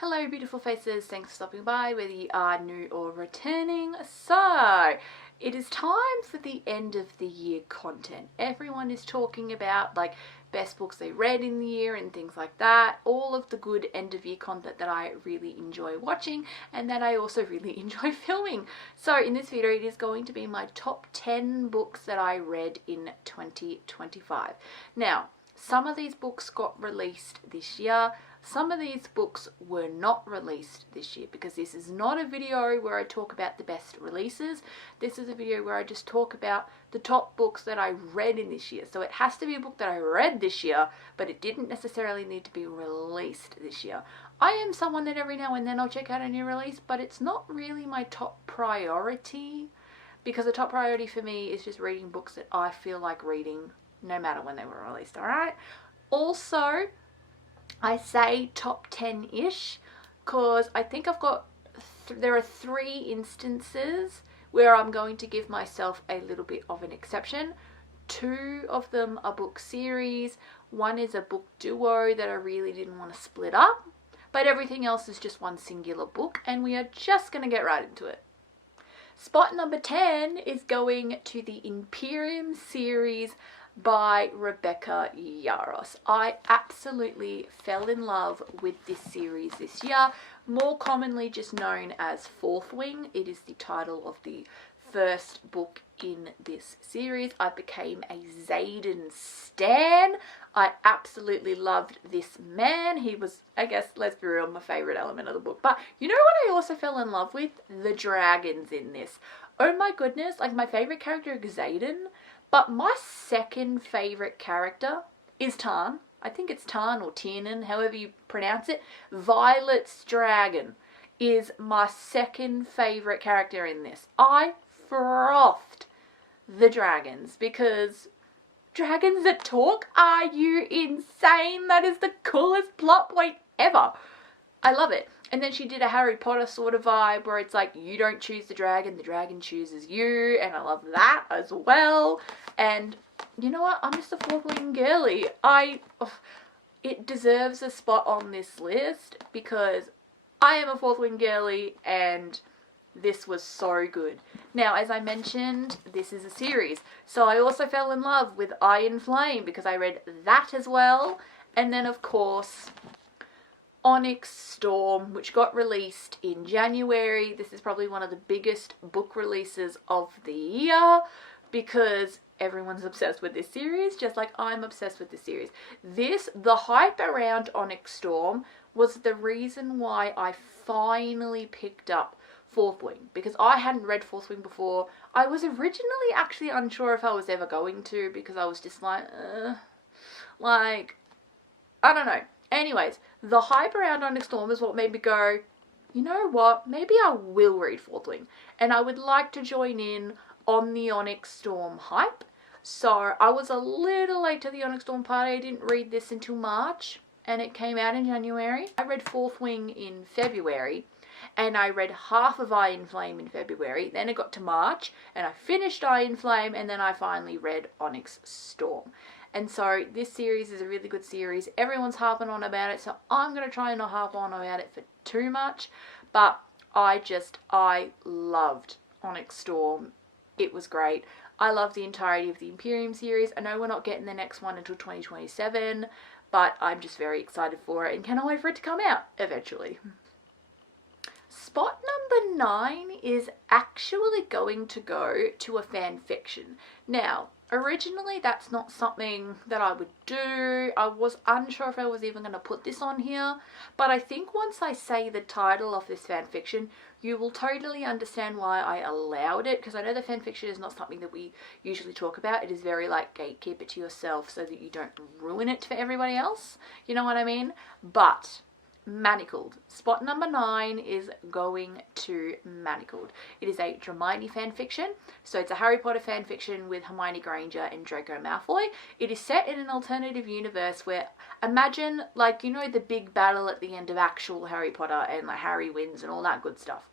Hello beautiful faces, thanks for stopping by whether you are new or returning. So, it is time for the end of the year content. Everyone is talking about like best books they read in the year and things like that. All of the good end of year content that I really enjoy watching and that I also really enjoy filming. So in this video it is going to be my top 10 books that I read in 2025. Now, some of these books got released this year. Some of these books were not released this year because this is not a video where I talk about the best releases. This is a video where I just talk about the top books that I read in this year. So it has to be a book that I read this year, but it didn't necessarily need to be released this year. I am someone that every now and then I'll check out a new release, but it's not really my top priority because the top priority for me is just reading books that I feel like reading no matter when they were released, alright? Also, I say top 10-ish because I think I've got, there are 3 instances where I'm going to give myself a little bit of an exception. 2 of them are book series, 1 is a book duo that I really didn't want to split up, but everything else is just one singular book and we are just going to get right into it. Spot number 10 is going to the Imperium series by Rebecca Yarros. I absolutely fell in love with this series this year, more commonly just known as Fourth Wing. It is the title of the first book in this series. I became a Xaden stan. I absolutely loved this man. He was, I guess, let's be real, my favourite element of the book. But you know what I also fell in love with? The dragons in this. Oh my goodness, like my favourite character is Xaden. But my second favourite character is Tarn. I think it's Tarn or Tiernan, however you pronounce it. Violet's dragon is my second favourite character in this. I frothed the dragons because dragons that talk? Are you insane? That is the coolest plot point ever. I love it. And then she did a Harry Potter sort of vibe where it's like you don't choose the dragon chooses you, and I love that as well. And you know what? I'm just a Fourth Wing girly. It deserves a spot on this list because I am a Fourth Wing girly and this was so good. Now, as I mentioned, this is a series. So I also fell in love with Iron Flame because I read that as well. And then of course, Onyx Storm, which got released in January. This is probably one of the biggest book releases of the year because everyone's obsessed with this series, just like I'm obsessed with this series. The hype around Onyx Storm was the reason why I finally picked up Fourth Wing, because I hadn't read Fourth Wing before. I was originally actually unsure if I was ever going to because I was just like, I don't know. Anyways, the hype around Onyx Storm is what made me go, you know what, maybe I will read Fourth Wing. And I would like to join in on the Onyx Storm hype. So I was a little late to the Onyx Storm party. I didn't read this until March and it came out in January. I read Fourth Wing in February and I read half of Iron Flame in February. Then it got to March and I finished Iron Flame and then I finally read Onyx Storm. And so this series is a really good series. Everyone's harping on about it, so I'm going to try and not harp on about it for too much. But I loved Onyx Storm. It was great. I love the entirety of the Imperium series. I know we're not getting the next one until 2027, but I'm just very excited for it and cannot wait for it to come out eventually. Spot number 9 is actually going to go to a fan fiction. Now, originally that's not something that I would do. I was unsure if I was even going to put this on here, but I think once I say the title of this fanfiction, you will totally understand why I allowed it, because I know the fanfiction is not something that we usually talk about. It is very like gatekeep it to yourself so that you don't ruin it for everybody else. You know what I mean? But Manacled. Spot number 9 is going to Manacled. It is a Hermione fanfiction. So it's a Harry Potter fanfiction with Hermione Granger and Draco Malfoy. It is set in an alternative universe where, imagine, like, you know, the big battle at the end of actual Harry Potter and like Harry wins and all that good stuff.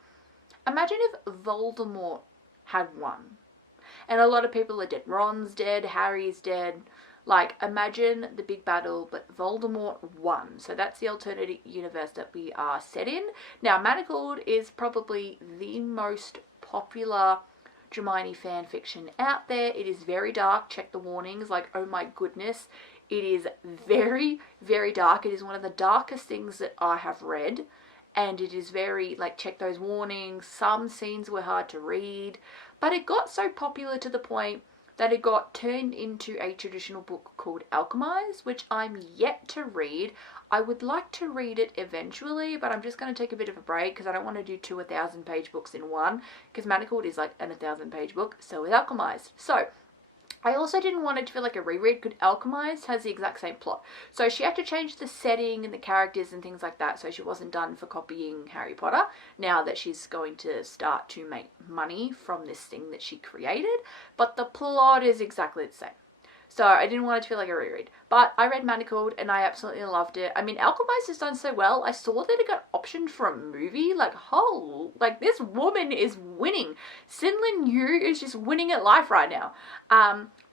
Imagine if Voldemort had won. And a lot of people are dead. Ron's dead, Harry's dead, Like, imagine the big battle, but Voldemort won. So that's the alternative universe that we are set in. Now, Manacled is probably the most popular Hermione fan fiction out there. It is very dark. Check the warnings. Like, oh my goodness. It is very, very dark. It is one of the darkest things that I have read. And it is very, like, check those warnings. Some scenes were hard to read. But it got so popular to the point that it got turned into a traditional book called Alchemized, which I'm yet to read. I would like to read it eventually, but I'm just going to take a bit of a break because I don't want to do 2 1,000-page books in one, because Manacled is like an 1,000-page book, so is Alchemized. So I also didn't want it to feel like a reread because Alchemized has the exact same plot. So she had to change the setting and the characters and things like that, so she wasn't done for copying Harry Potter now that she's going to start to make money from this thing that she created. But the plot is exactly the same. So I didn't want it to feel like a reread. But I read Manacled and I absolutely loved it. I mean, Alchemized has done so well. I saw that it got optioned for a movie. Like, oh, like this woman is winning. Cinlin Yu is just winning at life right now.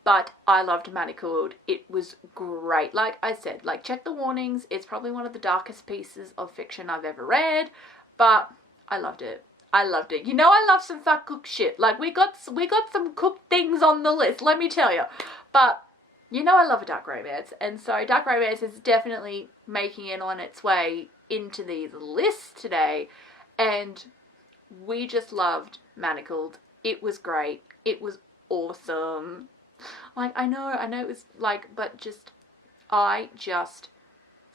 But I loved Manacled. It was great. Like I said, like, check the warnings. It's probably one of the darkest pieces of fiction I've ever read. But I loved it. I loved it. You know, I love some fat cook shit. Like, we got some cooked things on the list, let me tell you. But you know I love a dark romance, and so dark romance is definitely making it on its way into these lists today, and we just loved Manacled. It was great. It was awesome. Like, I know it was like, but just, I just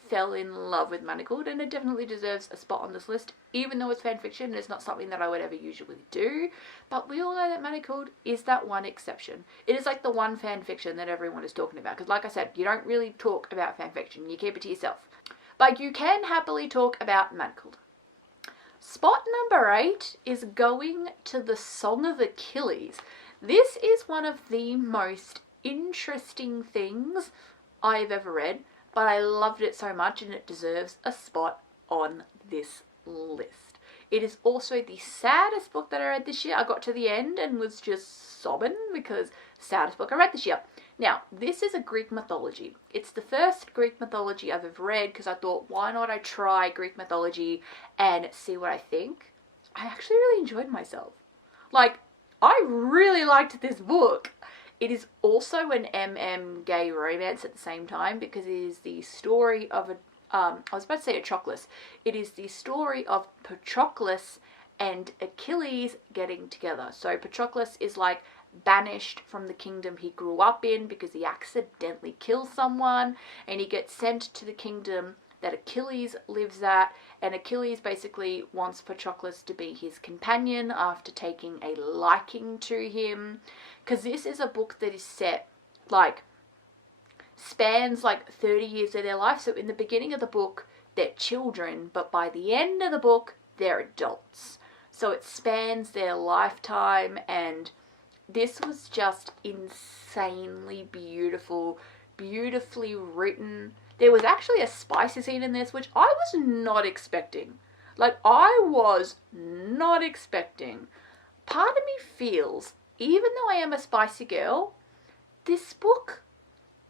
fell in love with Manacled, and it definitely deserves a spot on this list, even though it's fan fiction and it's not something that I would ever usually do. But we all know that Manacled is that one exception. It is like the one fan fiction that everyone is talking about, because like I said, you don't really talk about fan fiction, you keep it to yourself. But you can happily talk about Manacled. Spot number 8 is going to The Song of Achilles. This is one of the most interesting things I've ever read, but I loved it so much and it deserves a spot on this list. It is also the saddest book that I read this year. I got to the end and was just sobbing because saddest book I read this year. Now, this is a Greek mythology. It's the first Greek mythology I've ever read because I thought, why not I try Greek mythology and see what I think? I actually really enjoyed myself. Like, I really liked this book. It is also an gay romance at the same time because it is the story of I was about to say Patroclus. It is the story of Patroclus and Achilles getting together. So Patroclus is like banished from the kingdom he grew up in because he accidentally kills someone, and he gets sent to the kingdom that Achilles lives at, and Achilles basically wants Patroclus to be his companion after taking a liking to him, because this is a book that is set, like, spans like 30 years of their life. So in the beginning of the book, they're children, but by the end of the book, they're adults. So it spans their lifetime, and this was just insanely beautiful, beautifully written. There was actually a spicy scene in this, which I was not expecting. Like, I was not expecting. Part of me feels, even though I am a spicy girl, this book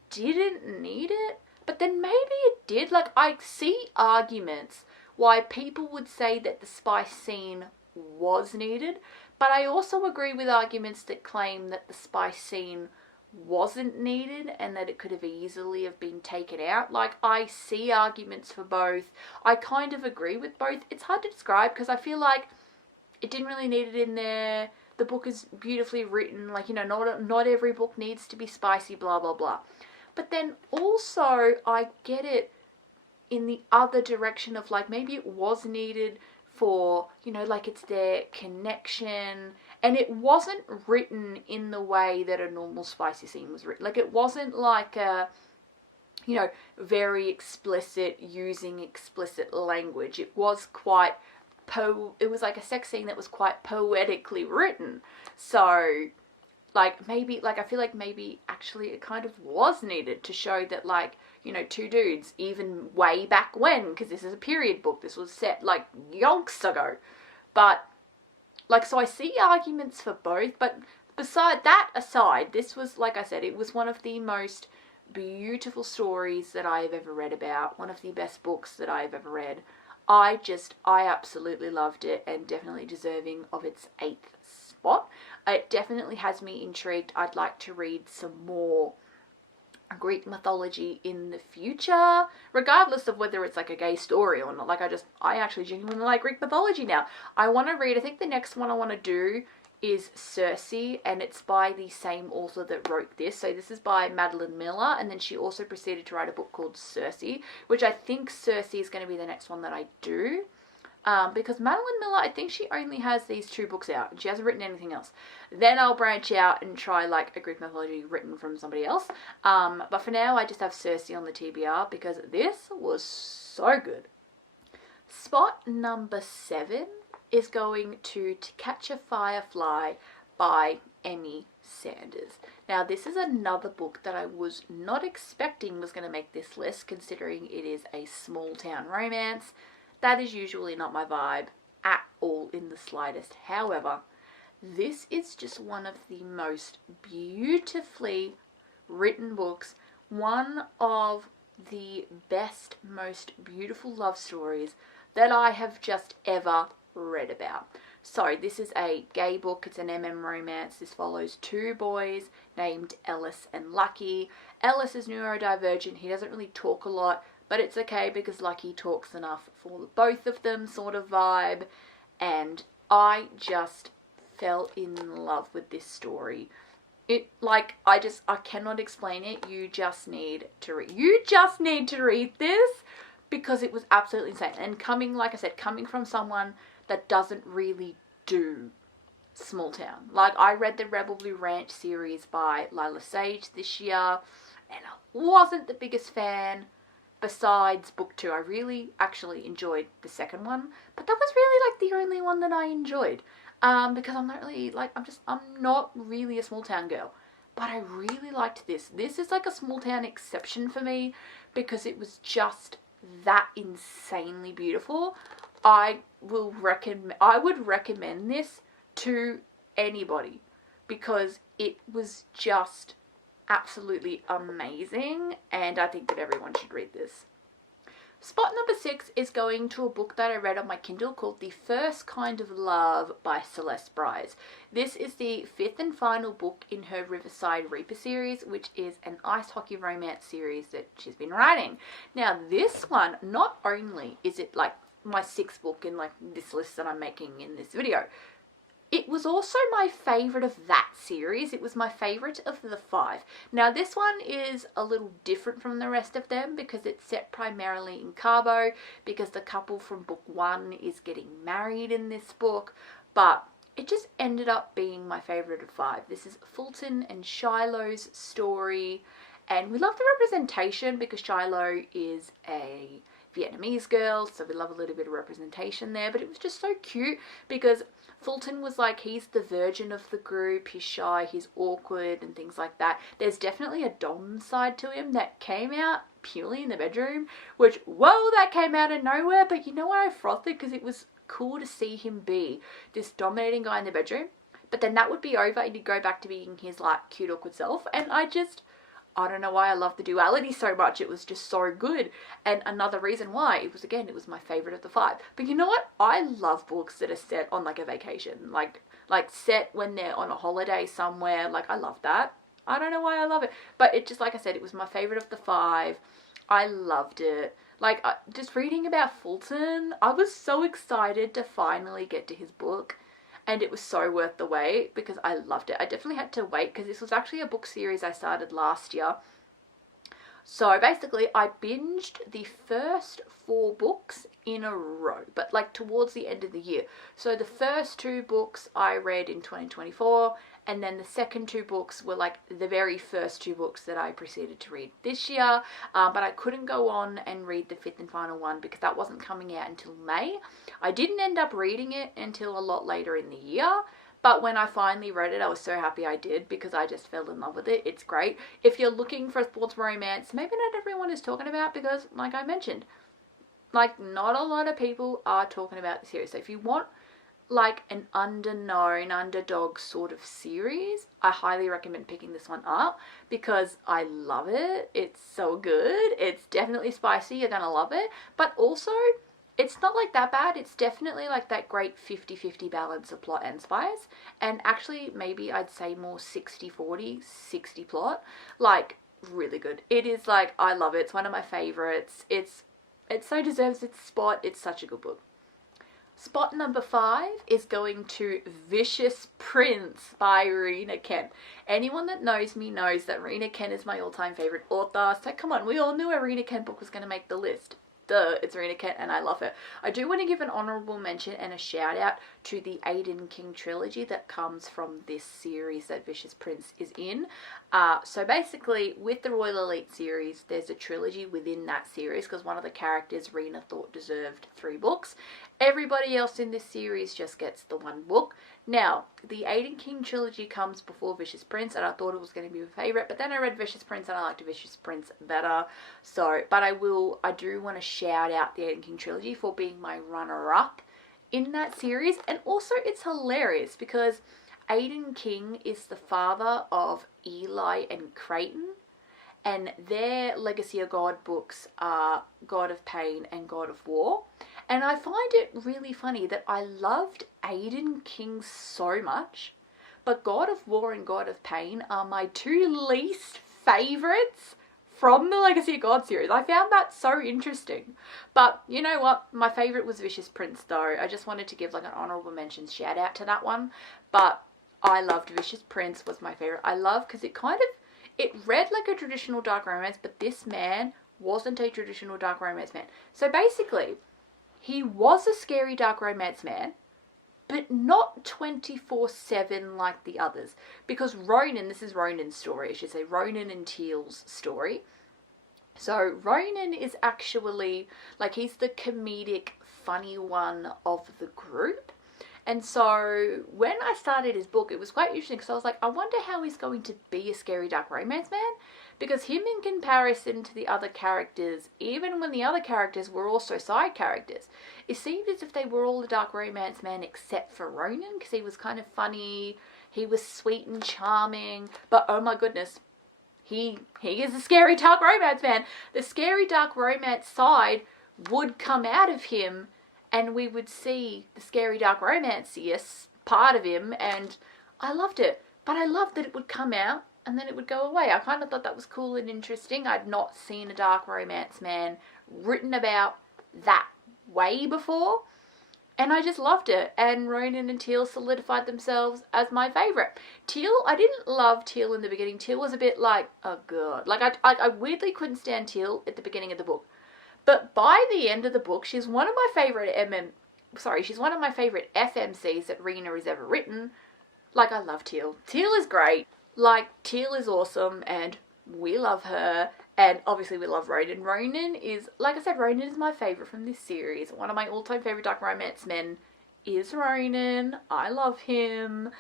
didn't need it, but then maybe it did. Like, I see arguments why people would say that the spice scene was needed, but I also agree with arguments that claim that the spice scene wasn't needed and that it could have easily have been taken out. Like, I see arguments for both. I kind of agree with both. It's hard to describe because I feel like it didn't really need it in there. The book is beautifully written. Like, you know, not every book needs to be spicy, blah, blah, blah. But then also I get it in the other direction of, like, maybe it was needed for, you know, like, it's their connection, and it wasn't written in the way that a normal spicy scene was written. Like, it wasn't like a, you know, very explicit, using explicit language. It was quite it was like a sex scene that was quite poetically written. So, like, maybe, like, I feel like maybe actually it kind of was needed to show that, like, you know, two dudes, even way back when, because this is a period book, this was set, like, yonks ago. But, like, so I see arguments for both, but beside that aside, this was, like I said, it was one of the most beautiful stories that I have ever read about. One of the best books that I've ever read. I absolutely loved it, and definitely deserving of its 8th spot. It definitely has me intrigued. I'd like to read some more Greek mythology in the future, regardless of whether it's like a gay story or not. Like, I actually genuinely like Greek mythology now. I want to read, I think the next one I want to do is Circe, and it's by the same author that wrote this. So this is by Madeline Miller, and then she also proceeded to write a book called Circe, which I think Circe is going to be the next one that I do. Because Madeline Miller, I think she only has these 2 books out, and she hasn't written anything else. Then I'll branch out and try like a Greek mythology written from somebody else. But for now, I just have Circe on the TBR because this was so good. Spot number 7 is going to Catch a Firefly by Emmy Sanders. Now, this is another book that I was not expecting was going to make this list, considering it is a small town romance. That is usually not my vibe at all in the slightest. However, this is just one of the most beautifully written books, one of the best, most beautiful love stories that I have just ever read about. So this is a gay book. It's an romance. This follows 2 boys named Ellis and Lucky. Ellis is neurodivergent. He doesn't really talk a lot, but it's okay because Lucky talks enough for the both of them sort of vibe. And I just fell in love with this story. I cannot explain it. You just need to read this because it was absolutely insane. And coming from someone that doesn't really do small town. Like, I read the Rebel Blue Ranch series by Lila Sage this year, and I wasn't the biggest fan. Besides book 2, I really actually enjoyed the second one, but that was really like the only one that I enjoyed. Because I'm not really a small town girl, but I really liked this. This is like a small town exception for me because it was just that insanely beautiful. I would recommend this to anybody because it was just absolutely amazing, and I think that everyone should read this. Spot number 6 is going to a book that I read on my Kindle called The First Kind of Love by Celeste Bryce. This is the 5th and final book in her Riverside Reaper series, which is an ice hockey romance series that she's been writing. Now, this one, not only is it like my 6th book in like this list that I'm making in this video, it was also my favourite of that series. It was my favourite of the 5. Now, this one is a little different from the rest of them because it's set primarily in Cabo, because the couple from book 1 is getting married in this book, but it just ended up being my favourite of 5. This is Fulton and Shiloh's story, and we love the representation because Shiloh is a Vietnamese girl, so we love a little bit of representation there. But it was just so cute because Fulton was like, he's the virgin of the group, he's shy, he's awkward and things like that. There's definitely a dom side to him that came out purely in the bedroom, which, whoa, that came out of nowhere. But you know why I frothed it? Because it was cool to see him be this dominating guy in the bedroom, but then that would be over and he'd go back to being his like cute awkward self. And I don't know why I love the duality so much. It was just so good. And another reason why, it was my favourite of the 5. But you know what? I love books that are set on like a vacation. Like set when they're on a holiday somewhere. Like, I love that. I don't know why I love it. But it just, like I said, it was my favourite of the 5. I loved it. Like, just reading about Fulton, I was so excited to finally get to his book. And it was so worth the wait because I loved it. I definitely had to wait because this was actually a book series I started last year. So basically I binged the first 4 books in a row, but like towards the end of the year. So the first 2 books I read in 2024, and then the second 2 books were like the very first 2 books that I proceeded to read this year. But I couldn't go on and read the 5th and final one because that wasn't coming out until May. I didn't end up reading it until a lot later in the year. But when I finally read it, I was so happy I did because I just fell in love with it. It's great. If you're looking for a sports romance, maybe not everyone is talking about because, like I mentioned, like not a lot of people are talking about the series. So if you want like an unknown underdog sort of series, I highly recommend picking this one up because I love it. It's so good. It's definitely spicy. You're gonna love it. But also, it's not like that bad. It's definitely like that great 50-50 balance of plot and spice. And actually, maybe I'd say more 60-40, 60 plot. Like, really good. It is like, I love it. It's one of my favorites. It so deserves its spot. It's such a good book. Spot number 5 is going to Vicious Prince by Rena Ken. Anyone that knows me knows that Rena Ken is my all-time favorite author. So come on, we all knew a Rena Ken book was going to make the list. Duh, it's Rena Ken and I love it. I do want to give an honourable mention and a shout out to the Aiden King trilogy that comes from this series that Vicious Prince is in. So basically, with the Royal Elite series, there's a trilogy within that series because one of the characters Rena thought deserved 3 books. Everybody else in this series just gets the 1 book. Now, the Aiden King trilogy comes before Vicious Prince, and I thought it was going to be my favourite, but then I read Vicious Prince and I liked Vicious Prince better. So, but I do want to shout out the Aiden King trilogy for being my runner-up in that series. And also, it's hilarious because Aiden King is the father of Eli and Creighton, and their Legacy of God books are God of Pain and God of War. And I find it really funny that I loved Aiden King so much, but God of War and God of Pain are my 2 least favourites from the Legacy of God series. I found that so interesting. But you know what? My favourite was Vicious Prince though. I just wanted to give like an honourable mention shout out to that one. But I loved Vicious Prince was my favourite. I love because it read like a traditional dark romance, but this man wasn't a traditional dark romance man. So basically, he was a scary dark romance man, but not 24/7 like the others. Because Ronan, this is Ronan's story, I should say, Ronan and Teal's story. So Ronan is actually, like, he's the comedic, funny one of the group. And so when I started his book, it was quite interesting because I was like, I wonder how he's going to be a scary dark romance man. Because him in comparison to the other characters, even when the other characters were also side characters, it seemed as if they were all the dark romance man except for Ronan, because he was kind of funny, he was sweet and charming, but oh my goodness, he is a scary dark romance man. The scary dark romance side would come out of him and we would see the scary dark romance part of him, and I loved it. But I loved that it would come out and then it would go away. I kind of thought that was cool and interesting. I'd not seen a dark romance man written about that way before, and I just loved it. And Ronan and Teal solidified themselves as my favourite. Teal, I didn't love Teal in the beginning. Teal was a bit like, oh god. Like, I weirdly couldn't stand Teal at the beginning of the book. But by the end of the book, she's one of my favourite FMCs that Rena has ever written. Like, I love Teal. Teal is great. Like, Teal is awesome, and we love her, and obviously we love Ronan. Ronan is, like I said, Ronan is my favourite from this series. One of my all-time favourite dark romance men is Ronan. I love him.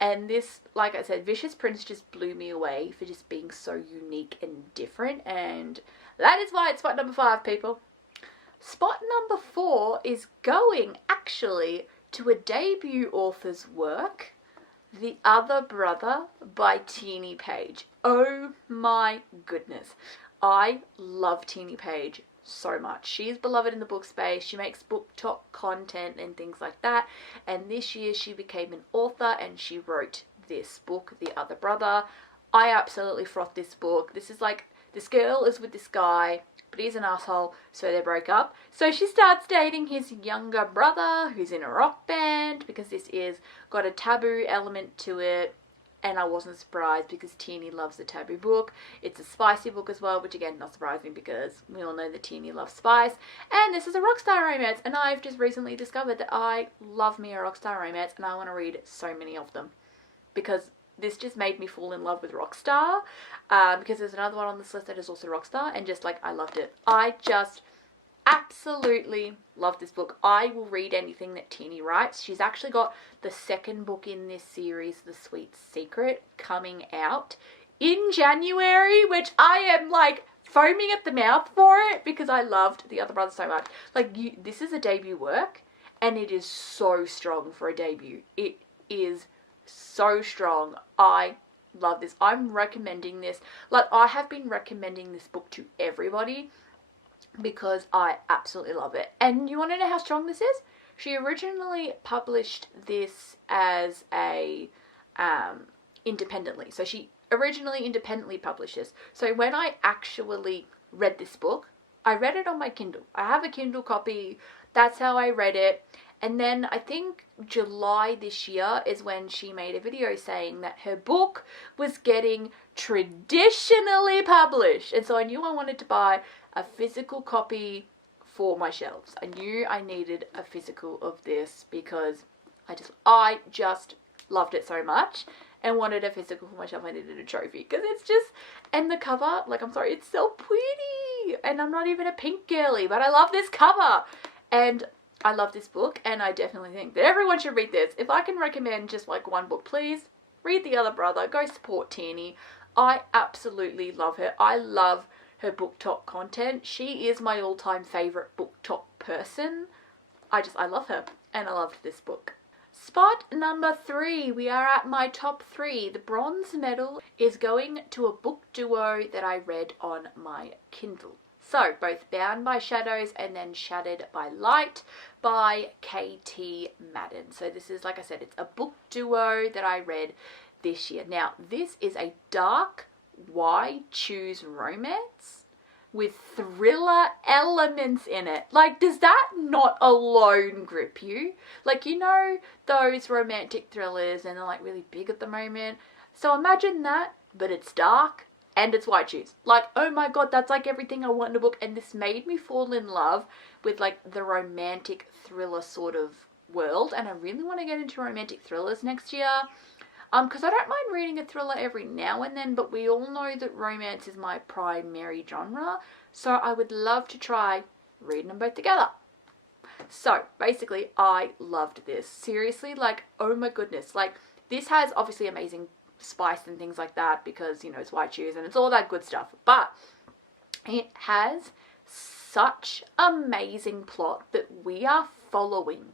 And this, like I said, Vicious Prince just blew me away for just being so unique and different, and that is why it's spot number 5, people. Spot number 4 is going, actually, to a debut author's work, The Other Brother by Tierney Page. Oh my goodness. I love Tierney Page so much. She is beloved in the book space. She makes book talk content and things like that. And this year she became an author and she wrote this book, The Other Brother. I absolutely frothed this book. This is like, this girl is with this guy, but he's an asshole, so they break up. So she starts dating his younger brother, who's in a rock band, because this is got a taboo element to it. And I wasn't surprised because Tierney loves the taboo book. It's a spicy book as well, which again, not surprising because we all know that Tierney loves spice. And this is a Rockstar romance, and I've just recently discovered that I love me a Rockstar romance, and I want to read so many of them. Because this just made me fall in love with Rockstar, because there's another one on this list that is also Rockstar, and just like, I loved it. I just absolutely love this book. I will read anything that Tierney writes. She's actually got the 2nd book in this series, The Sweet Secret, coming out in January, which I am like foaming at the mouth for it because I loved The Other Brother so much. Like, this is a debut work, and it is so strong for a debut. It is so strong. I love this. I'm recommending this. Like, I have been recommending this book to everybody because I absolutely love it. And you want to know how strong this is? She originally published this as a independently. So she originally independently published this. So when I actually read this book, I read it on my Kindle. I have a Kindle copy. That's how I read it. And then I think July this year is when she made a video saying that her book was getting traditionally published. And so I knew I wanted to buy a physical copy for my shelves. I knew I needed a physical of this because I just loved it so much and wanted a physical for my shelf. I needed a trophy because it's just, and the cover, like, I'm sorry, it's so pretty. And I'm not even a pink girly, but I love this cover. And I love this book, and I definitely think that everyone should read this. If I can recommend just like one book, please read The Other Brother. Go support Tierney. I absolutely love her. I love her BookTok content. She is my all-time favorite BookTok person. I love her, and I loved this book. Spot number 3, we are at my top 3. The bronze medal is going to a book duo that I read on my Kindle. So, both Bound by Shadows and then Shattered by Light by KT Madden. So this is, like I said, it's a book duo that I read this year. Now, this is a dark, why choose romance with thriller elements in it. Like, does that not alone grip you? Like, you know those romantic thrillers and they're like really big at the moment? So imagine that, but it's dark. And it's why choose. Like, oh my god, that's like everything I want in a book. And this made me fall in love with like the romantic thriller sort of world. And I really want to get into romantic thrillers next year. Because I don't mind reading a thriller every now and then, but we all know that romance is my primary genre. So I would love to try reading them both together. So basically, I loved this. Seriously, like, oh my goodness. Like, this has obviously amazing spice and things like that because, you know, it's why I choose and it's all that good stuff, but it has such amazing plot that we are following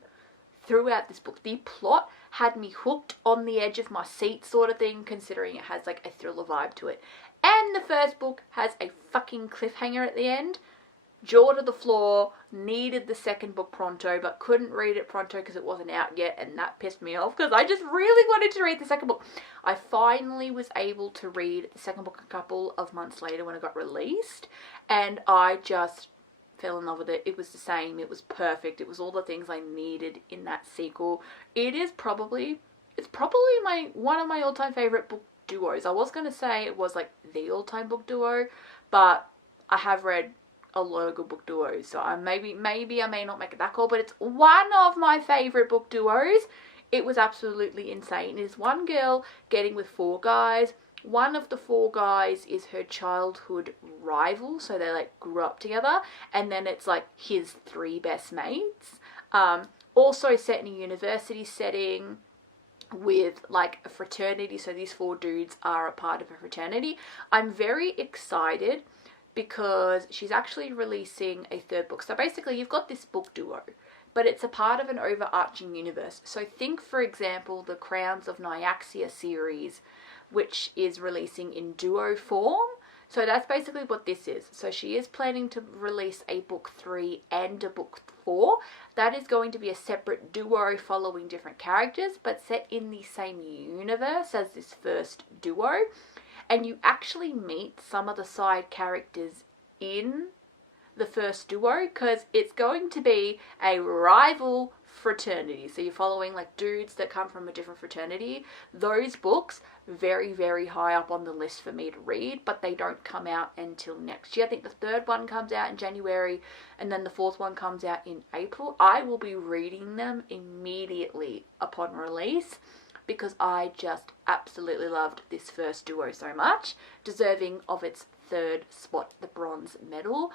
throughout this book. The plot had me hooked on the edge of my seat sort of thing, considering it has like a thriller vibe to it. And the first book has a fucking cliffhanger at the end. Jaw to the floor, needed the second book pronto, but couldn't read it pronto because it wasn't out yet, and that pissed me off because I just really wanted to read the second book. I finally was able to read the second book a couple of months later when it got released, and I just fell in love with it. It was the same, it was perfect, it was all the things I needed in that sequel. It's probably one of my all-time favorite book duos. I was going to say it was like the all-time book duo, but I have read a lot of good book duos, so maybe I may not make it that call, but it's one of my favorite book duos. It was absolutely insane. It is one girl getting with 4 guys. One of the 4 guys is her childhood rival, so they like grew up together, and then it's like his 3 best mates. Also set in a university setting with like a fraternity, so these 4 dudes are a part of a fraternity. I'm very excited because she's actually releasing a 3rd book. So basically you've got this book duo, but it's a part of an overarching universe. So think, for example, the Crowns of Nyaxia series, which is releasing in duo form. So that's basically what this is. So she is planning to release a book 3 and a book 4. That is going to be a separate duo following different characters, but set in the same universe as this first duo. And you actually meet some of the side characters in the first duo because it's going to be a rival fraternity. So you're following like dudes that come from a different fraternity. Those books, very, very high up on the list for me to read, but they don't come out until next year. I think the 3rd one comes out in January and then the 4th one comes out in April. I will be reading them immediately upon release, because I just absolutely loved this first duo so much, deserving of its 3rd spot, the bronze medal,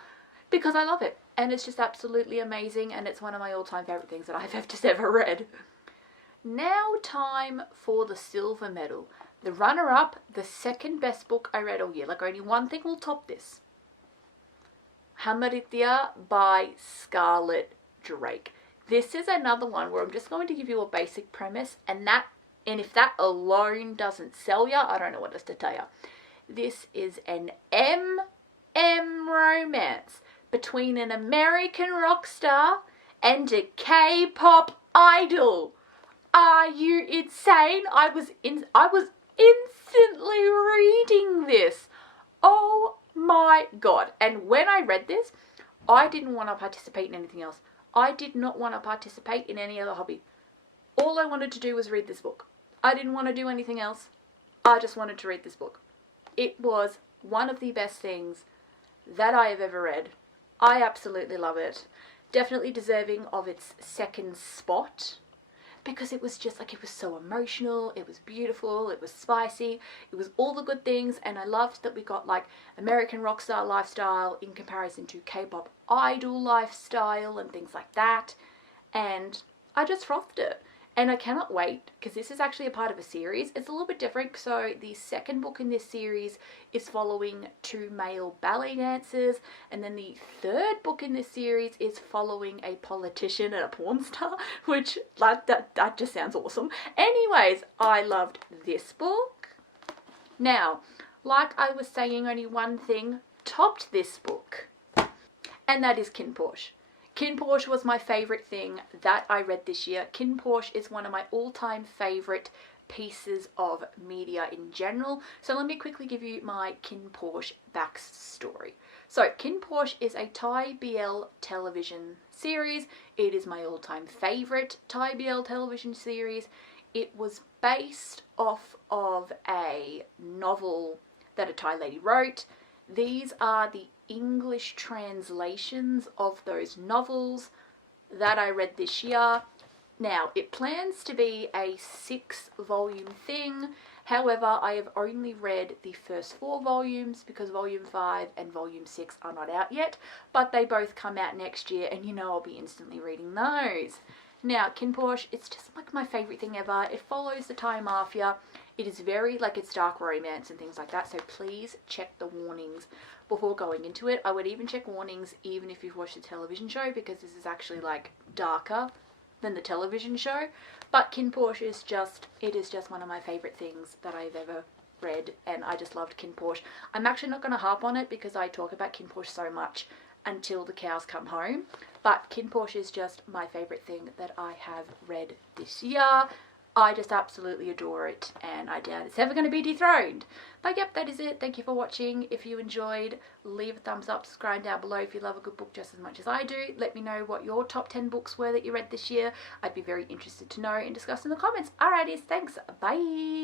because I love it. And it's just absolutely amazing, and it's one of my all-time favourite things that I've just ever read. Now time for the silver medal. The runner-up, the 2nd best book I read all year. Like, only one thing will top this. Hamartia by Scarlett Drake. This is another one where I'm just going to give you a basic premise, and if that alone doesn't sell you, I don't know what else to tell you. This is an MM romance between an American rock star and a K-pop idol. Are you insane? I was instantly reading this. Oh my god. And when I read this, I didn't want to participate in anything else. I did not want to participate in any other hobby. All I wanted to do was read this book. I didn't want to do anything else. I just wanted to read this book. It was one of the best things that I have ever read. I absolutely love it. Definitely deserving of its second spot, because it was just like, it was so emotional, it was beautiful, it was spicy, it was all the good things, and I loved that we got like American rock star lifestyle in comparison to K-pop idol lifestyle and things like that, and I just frothed it. And I cannot wait, because this is actually a part of a series. It's a little bit different. So the second book in this series is following 2 male ballet dancers. And then the third book in this series is following a politician and a porn star, which, like, that just sounds awesome. Anyways, I loved this book. Now, like I was saying, only one thing topped this book, and that is KinnPorsche. KinnPorsche was my favourite thing that I read this year. KinnPorsche is one of my all-time favourite pieces of media in general. So let me quickly give you my KinnPorsche backstory. So KinnPorsche is a Thai BL television series. It is my all-time favourite Thai BL television series. It was based off of a novel that a Thai lady wrote. These are the English translations of those novels that I read this year. Now, it plans to be a 6-volume thing. However, I have only read the first 4 volumes because volume 5 and volume 6 are not out yet, but they both come out next year, and you know I'll be instantly reading those. Now, KinnPorsche, it's just like my favourite thing ever. It follows the Thai mafia. It is very, like, it's dark romance and things like that, so please check the warnings before going into it. I would even check warnings even if you've watched the television show, because this is actually, like, darker than the television show. But KinnPorsche is just, it is just one of my favourite things that I've ever read, and I just loved KinnPorsche. I'm actually not going to harp on it because I talk about KinnPorsche so much until the cows come home, but KinnPorsche is just my favourite thing that I have read this year. I just absolutely adore it, and I doubt it's ever going to be dethroned. But yep, that is it. Thank you for watching. If you enjoyed, leave a thumbs up, subscribe down below if you love a good book just as much as I do. Let me know what your top 10 books were that you read this year. I'd be very interested to know and discuss in the comments. Alrighties, thanks. Bye.